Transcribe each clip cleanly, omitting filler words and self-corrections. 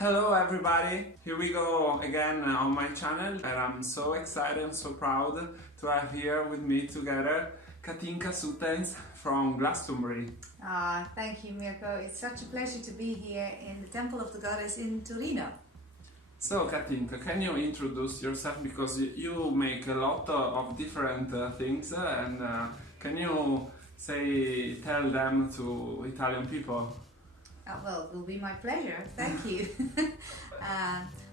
Hello everybody, here we go again on my channel, and I'm so excited and so proud to have here with me together Katinka Sutens from Glastonbury. Thank you, Mirko. It's such a pleasure to be here in the Temple of the Goddess in Torino. So Katinka, can you introduce yourself, because you make a lot of different things, and can you tell them to Italian people? Well, it will be my pleasure. Thank you.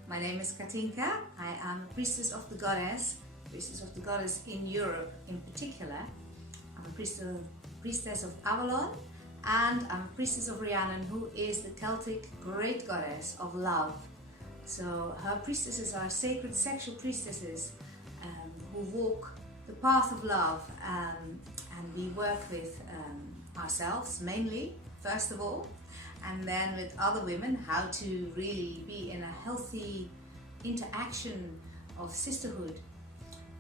My name is Katinka. I am a priestess of the goddess in Europe in particular. I'm a priestess of Avalon, and I'm a priestess of Rhiannon, who is the Celtic great goddess of love. So her priestesses are sacred sexual priestesses who walk the path of love, and we work with ourselves mainly, first of all, and then with other women, how to really be in a healthy interaction of sisterhood.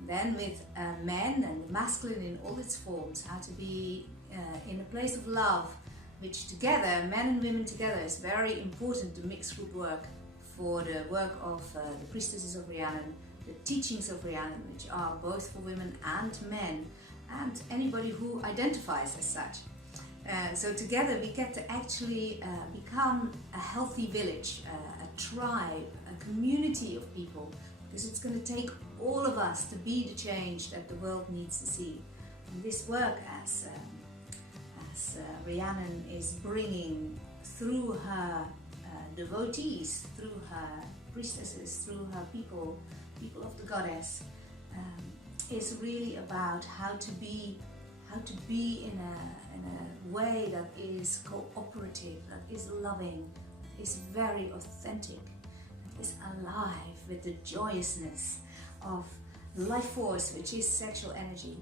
Then with men and the masculine in all its forms, how to be in a place of love, which together, men and women together, is very important to mix group work for the work of the priestesses of Rhiannon, the teachings of Rhiannon, which are both for women and men, and anybody who identifies as such. So together we get to actually become a healthy village, a tribe, a community of people, because it's going to take all of us to be the change that the world needs to see. And this work, as Rhiannon is bringing through her devotees, through her priestesses, through her people of the goddess, is really about how to be in a way that is cooperative, that is loving, that is very authentic, that is alive with the joyousness of life force, which is sexual energy,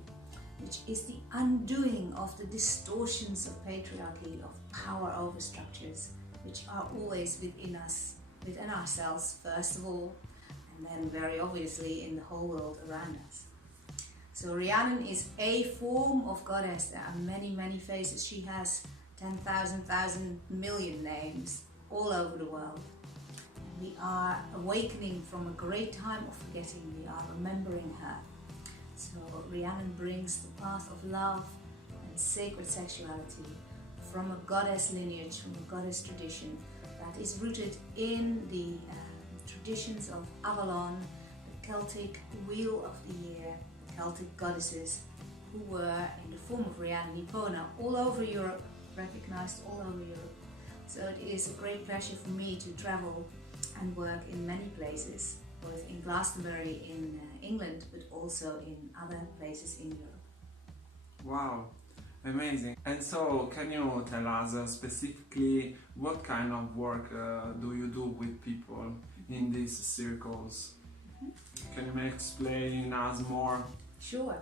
which is the undoing of the distortions of patriarchy, of power over structures, which are always within us, within ourselves first of all, and then very obviously in the whole world around us. So Rhiannon is a form of goddess. There are many, many faces. She has 10,000 million names all over the world. We are awakening from a great time of forgetting. We are remembering her. So Rhiannon brings the path of love and sacred sexuality from a goddess lineage, from a goddess tradition that is rooted in the traditions of Avalon, the Celtic wheel of the year, Celtic goddesses who were in the form of Rhiannon Epona all over Europe, recognized all over Europe. So it is a great pleasure for me to travel and work in many places, both in Glastonbury in England, but also in other places in Europe. Wow, amazing. And so can you tell us specifically what kind of work do you do with people in these circles? Can you explain us more? Sure.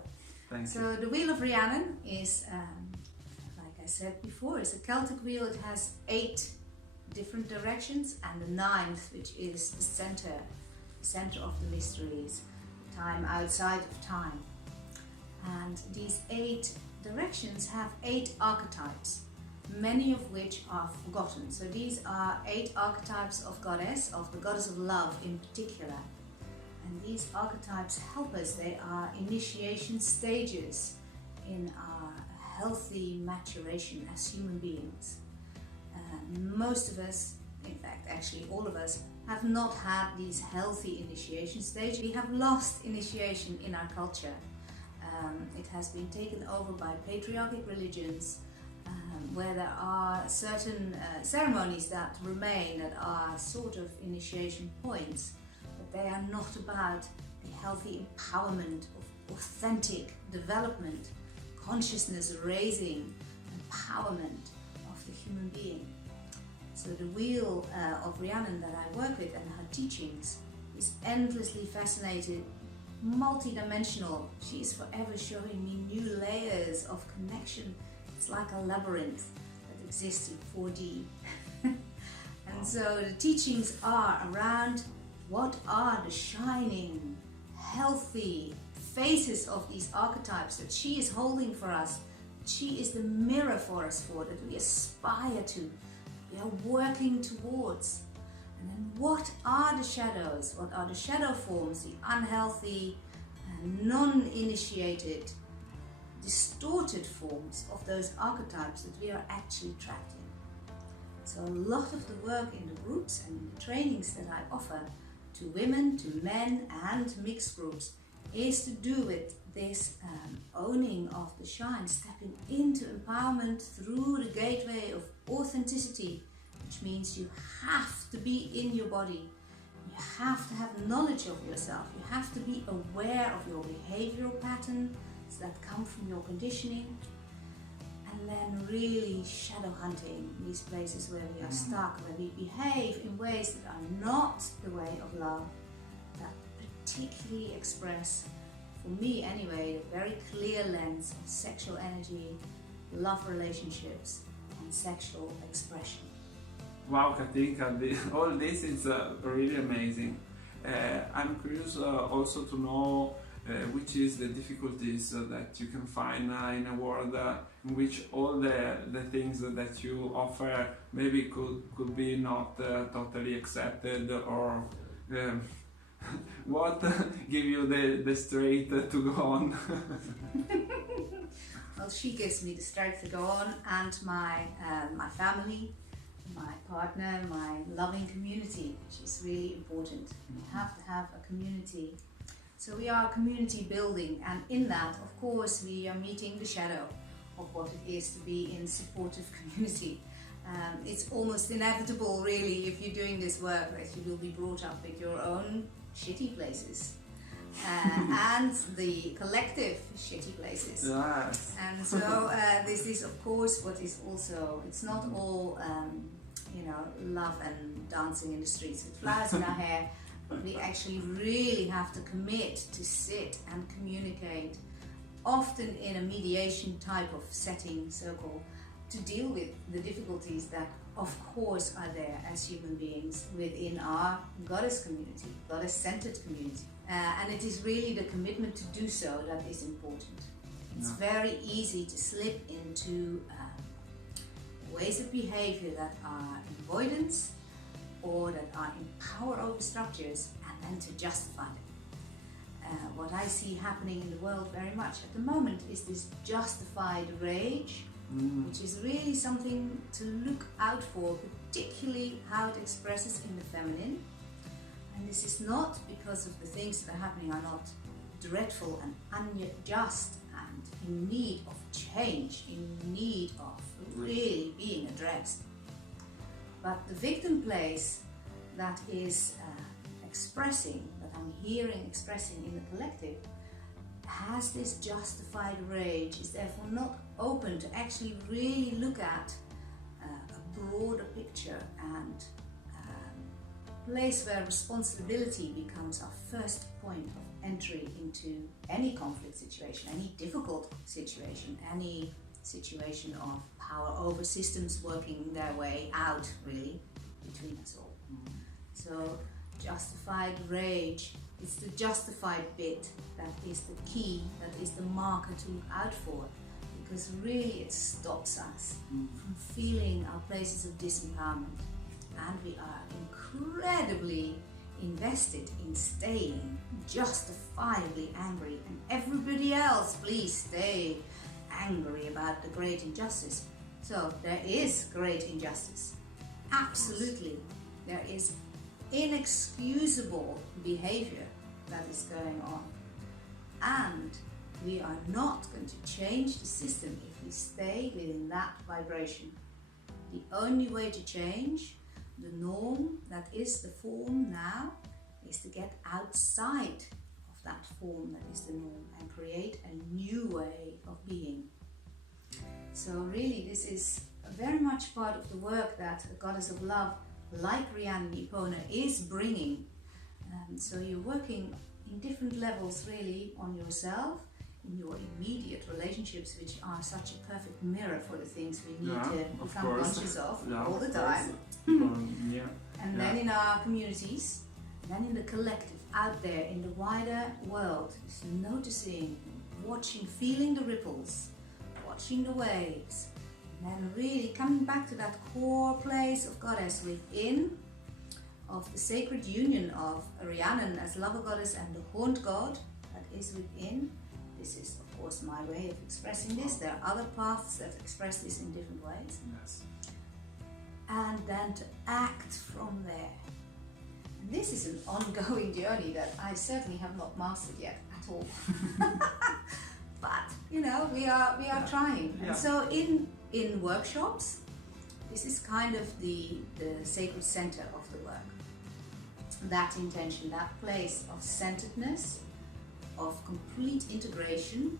Thank you. So the Wheel of Rhiannon is, like I said before, is a Celtic wheel. It has 8 different directions, and the 9th, which is the center of the mysteries, the time outside of time. And these 8 directions have 8 archetypes, many of which are forgotten. So these are 8 archetypes of goddess, of the goddess of love in particular. And these archetypes help us. They are initiation stages in our healthy maturation as human beings. Most of us, in fact actually all of us, have not had these healthy initiation stages. We have lost initiation in our culture. It has been taken over by patriarchic religions, where there are certain ceremonies that remain that are sort of initiation points. They are not about the healthy empowerment of authentic development, consciousness raising, empowerment of the human being. So the wheel of Rhiannon that I work with and her teachings is endlessly fascinating, multi-dimensional. She is forever showing me new layers of connection. It's like a labyrinth that exists in 4D. And so the teachings are around what are the shining, healthy faces of these archetypes that she is holding for us. She is the mirror for us, that we aspire to, we are working towards. And then what are the shadows? What are the shadow forms, the unhealthy, non-initiated, distorted forms of those archetypes that we are actually trapped in? So a lot of the work in the groups and in the trainings that I offer to women, to men and mixed groups is to do with this owning of the shine, stepping into empowerment through the gateway of authenticity, which means you have to be in your body. You have to have knowledge of yourself. You have to be aware of your behavioral patterns that come from your conditioning. And then really shadow hunting these places where we are stuck, where we behave in ways that are not the way of love, that particularly express, for me anyway, a very clear lens of sexual energy, love relationships, and sexual expression. Wow, Katinka, all this is really amazing. I'm curious also to know which is the difficulties that you can find in a world in which all the things that you offer maybe could be not totally accepted, or what give you the strength to go on? Well, she gives me the strength to go on, and my family, my partner, my loving community, which is really important. You have to have a community. So we are community building, and in that, of course, we are meeting the shadow of what it is to be in supportive community. It's almost inevitable, really, if you're doing this work, that you will be brought up with your own shitty places and the collective shitty places. Yes. And so this is, of course, what is also, it's not all, love and dancing in the streets with flowers in our hair. We actually really have to commit to sit and communicate, often in a mediation type of setting, circle, to deal with the difficulties that of course are there as human beings within our goddess community, goddess-centered community. And it is really the commitment to do so that is important. It's very easy to slip into ways of behavior that are avoidance, or that are in power over structures, and then to justify them. What I see happening in the world very much at the moment is this justified rage, which is really something to look out for, particularly how it expresses in the feminine. And this is not because of the things that are happening are not dreadful and unjust and in need of change, in need of really being addressed. But the victim place that is expressing, that I'm hearing expressing in the collective, has this justified rage, is therefore not open to actually really look at a broader picture and a place where responsibility becomes our first point of entry into any conflict situation, any difficult situation, any situation of power over systems working their way out, really, between us all. So justified rage, it's the justified bit that is the key, that is the marker to look out for, because really it stops us from feeling our places of disempowerment, and we are incredibly invested in staying justifiably angry, and everybody else, please stay angry about the great injustice. So there is great injustice, absolutely. There is inexcusable behavior that is going on, and we are not going to change the system if we stay within that vibration. The only way to change the norm that is the form now is to get outside of that form that is the norm and create a new way of being. So really this is very much part of the work that the Goddess of Love, like Rhiannon Ipona, is bringing. So you're working in different levels really on yourself, in your immediate relationships, which are such a perfect mirror for the things we need to become conscious of all the time. And then in our communities, and then in the collective, out there in the wider world, just noticing, watching, feeling the ripples, watching the waves, and then really coming back to that core place of Goddess within, of the sacred union of Rhiannon as lover goddess and the horned god that is within. This is, of course, my way of expressing this. There are other paths that express this in different ways. Yes. And then to act from there. And this is an ongoing journey that I certainly have not mastered yet at all. But, you know, we are trying. Yeah. And so in workshops, this is kind of the sacred center of the work. That intention, that place of centeredness, of complete integration,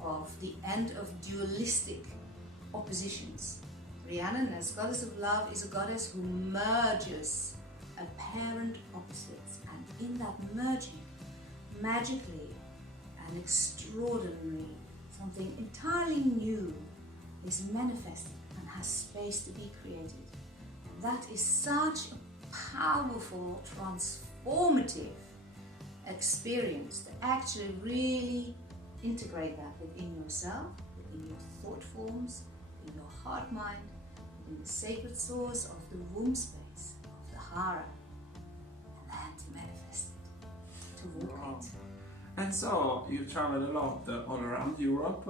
of the end of dualistic oppositions. Rhiannon, as goddess of love, is a goddess who merges apparent opposites, and in that merging, magically and extraordinarily, something entirely new is manifested and has space to be created. That is such a powerful, transformative experience to actually really integrate that within yourself, within your thought forms, in your heart mind, within the sacred source of the womb space, of the Hara, and then to manifest it, to walk Wow. it. And so you travel a lot all around Europe,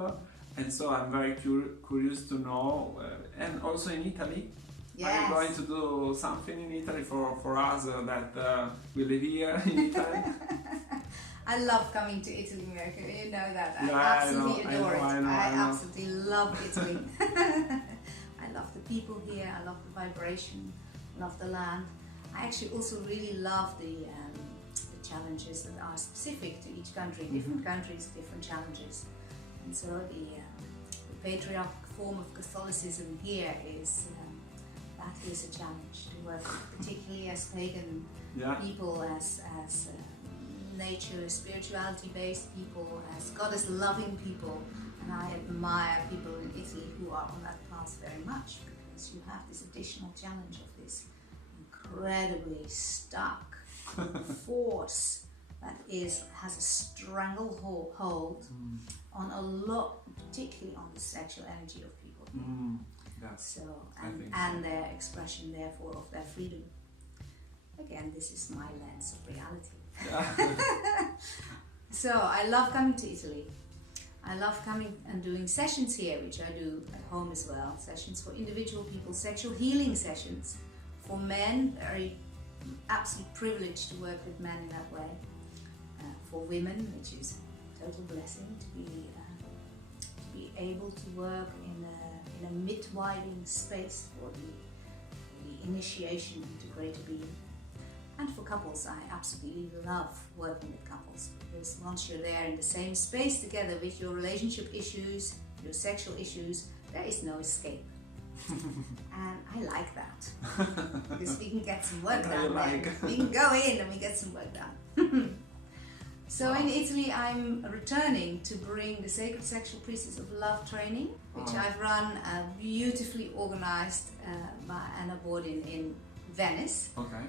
and so I'm very curious to know, and also in Italy. Yes. Are you going to do something in Italy for us that we live here in Italy? I love coming to Italy, Mirko. You know that. I Yeah, absolutely I know, adore I it. know. Absolutely love Italy. I love the people here. I love the vibration. I love the land. I actually also really love the challenges that are specific to each country. Different countries, different challenges. And so the patriarchal form of Catholicism here is that is a challenge to work with, particularly as pagan Yeah. people, as nature, spirituality-based people, as goddess-loving people. And I admire people in Italy who are on that path very much, because you have this additional challenge of this incredibly stuck force that has a stranglehold on a lot, particularly on the sexual energy of people. Yes. So, I think so. and their expression, therefore, of their freedom. Again, this is my lens of reality. Yeah. So I love coming to Italy. I love coming and doing sessions here, which I do at home as well. Sessions for individual people, sexual healing sessions for men. Very absolute privilege to work with men in that way. For women, which is a total blessing to be able to work in a midwiving space for the initiation into greater being. And for couples, I absolutely love working with couples, because once you're there in the same space together with your relationship issues, your sexual issues, there is no escape. And I like that, because we can get some work done there. We can go in and we get some work done. So in Italy, I'm returning to bring the Sacred Sexual Priestess of Love training, which I've run beautifully organized by Anna Bordin in Venice. Okay.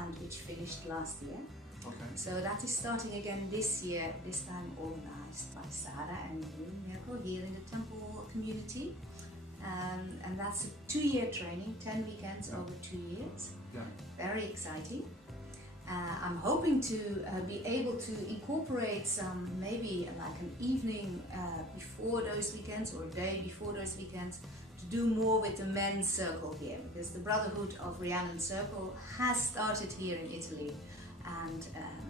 And which finished last year. Okay. So that is starting again this year, this time organized by Sarah and you, Mirko, here in the temple community. And that's a 2-year training, 10 weekends over 2 years. Yeah. Very exciting. I'm hoping to be able to incorporate some, maybe like an evening before those weekends or a day before those weekends, to do more with the men's circle here, because the Brotherhood of Rhiannon Circle has started here in Italy, and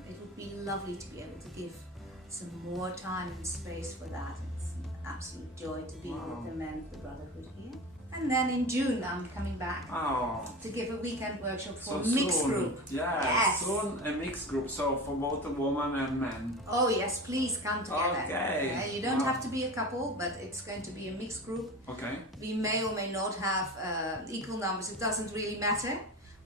it would be lovely to be able to give some more time and space for that. It's an absolute joy to be with the men of the Brotherhood here. And then in June I'm coming back to give a weekend workshop for a mixed soon. group. Yeah, Yes. soon a mixed group, so for both women and men. Oh yes, please come together. Okay. You don't have to be a couple, but it's going to be a mixed group. Okay. We may or may not have equal numbers, it doesn't really matter.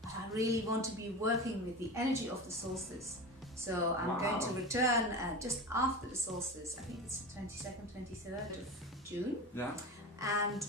But I really want to be working with the energy of the solstice. So I'm going to return just after the solstice. I think it's the 22nd, 23rd of June. Yeah. And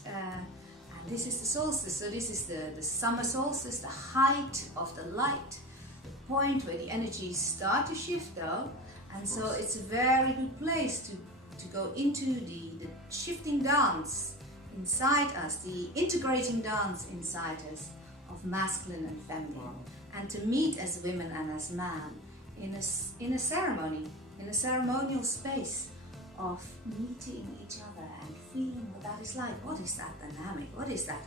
this is the solstice, so this is the summer solstice, the height of the light, the point where the energies start to shift though, and so it's a very good place to go into the shifting dance inside us, the integrating dance inside us of masculine and feminine. and to meet as women and as men in a ceremony, in a ceremonial space of meeting each other and feeling what that is like. What is that dynamic? What is that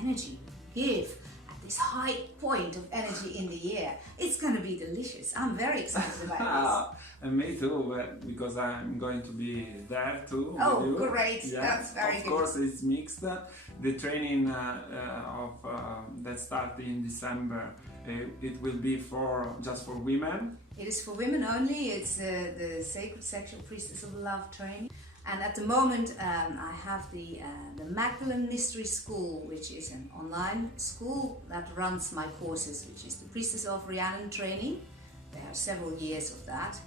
energy you give at this high point of energy in the year? It's going to be delicious. I'm very excited about this. And me too, because I'm going to be there too. Oh, with you. great! Yes, That's very good. Of course, it's mixed. The training that starts in December, it will be just for women. It is for women only. It's the Sacred Sexual Priestess of Love training. And at the moment, I have the Magdalene Mystery School, which is an online school that runs my courses, which is the Priestess of Rhiannon training. There are several years of that.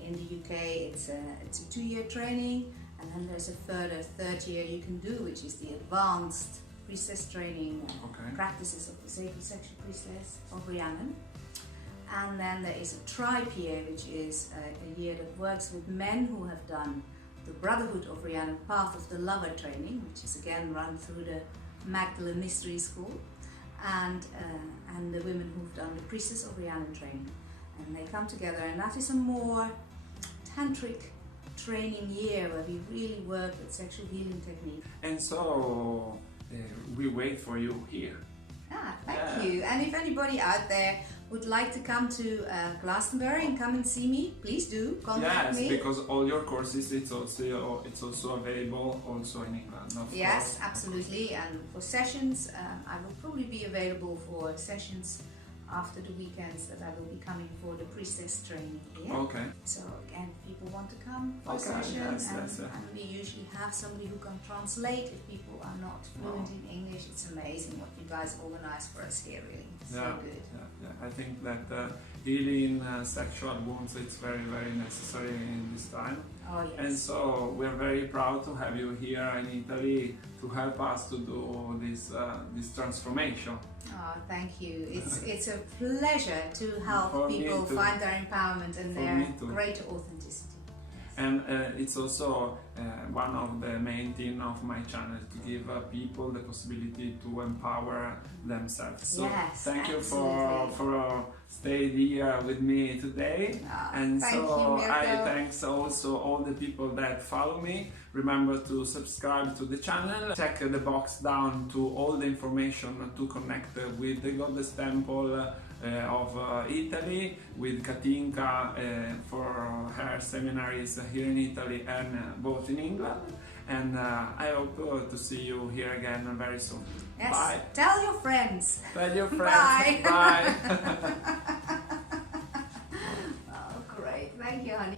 In the UK, it's a 2-year training, and then there's a further 3rd year you can do, which is the Advanced Priestess Training Practices of the Sacred Sexual Priestess of Rhiannon. And then there is a tribe year, which is a year that works with men who have done the Brotherhood of Rhiannon Path of the Lover training, which is again run through the Magdalene Mystery School, and the women who've done the Priestess of Rhiannon training. And they come together, and that is a more tantric training year where we really work with sexual healing techniques. And so we wait for you here. Thank you. And if anybody out there would like to come to Glastonbury and come and see me, please do contact me. Yes, because all your courses, it's also available also in England, of Yes, course. absolutely. And for sessions, I will probably be available for sessions after the weekends that I will be coming for the priestess training here. Okay. So again, if people want to come for a session, and we usually have somebody who can translate if people are not fluent in English. It's amazing what you guys organize for us here, really. It's so good. Yeah. I think that healing sexual wounds, it's very, very necessary in this time. Oh, yes. And so we're very proud to have you here in Italy to help us to do this transformation. Oh, thank you. It's a pleasure to help people find their empowerment and their greater authenticity. And it's also one of the main themes of my channel, to give people the possibility to empower themselves. So yes, thank you absolutely. for staying here with me today. And so I thanks also all the people that follow me. Remember to subscribe to the channel. Check the box down to all the information to connect with the Goddess Temple of Italy, with Katinka for her seminaries here in Italy and both in England. And I hope to see you here again very soon. Yes. Bye. Tell your friends. Tell your friends. Bye. Bye. Oh, great. Thank you, honey.